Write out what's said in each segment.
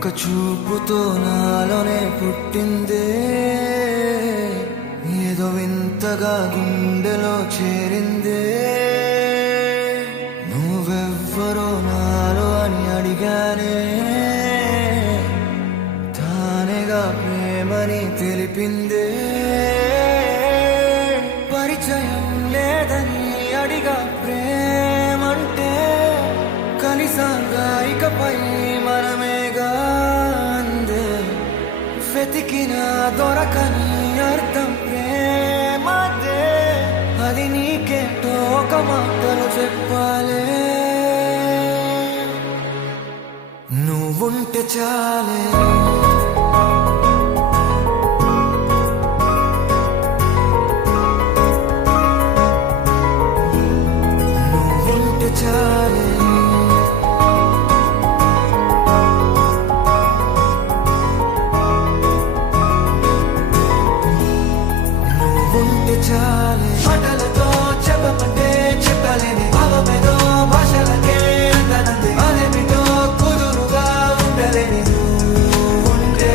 ఒక చూపుతో నాలోనే పుట్టిందే, ఏదో వింతగా గుండెలో చేరిందే. నువ్వెవ్వరో నాలో అని అడిగానే, తానేగా ప్రేమని తెలిపిందే. పరిచయం లేదని అడిగా ప్రేమంటే, కలిసాగా ఇకపై మనమేగా అందే. వెతికిన దొరకని అర్థం ప్రేమదే, అది నీకేంటో ఒక మాటలు చెప్పాలే. నువ్వుంటే చాలే, నువ్వుంటే చాలే, నువ్వుంటే చాలే. మాటలతో చెప్పమంటే చెప్పలేని భావమేదో భాషలకే అందనంది. అదేమిటో కుదురుగా ఉండలేని నువ్వుంటే,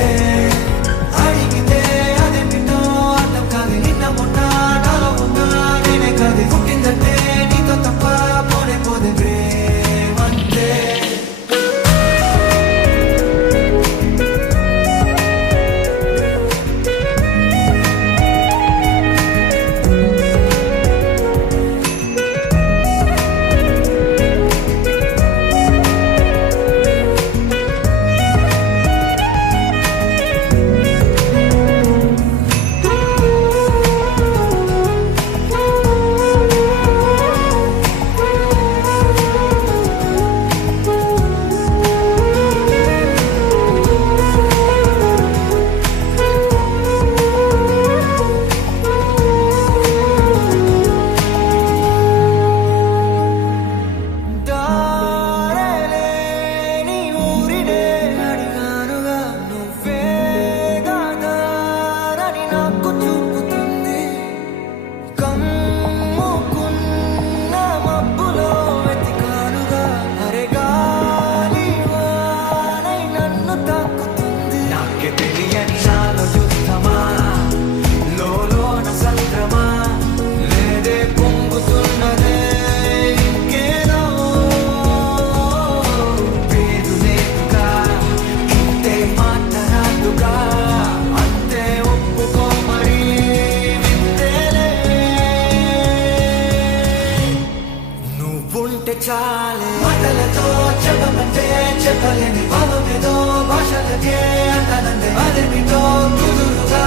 అడిగితే అదేమిటో అర్థం కాదు. నిన్న మొన్న నాలో ఉన్నా నేనే కాదు. పుట్టిందంటే నీతో తప్ప పోనే పోదే ప్రేమంటే. చాలే. మాటలతో చెప్పమంటే చెప్పలేని భావమేదో భాషలకే అంటానందే. అదేమిటో కుదురుగా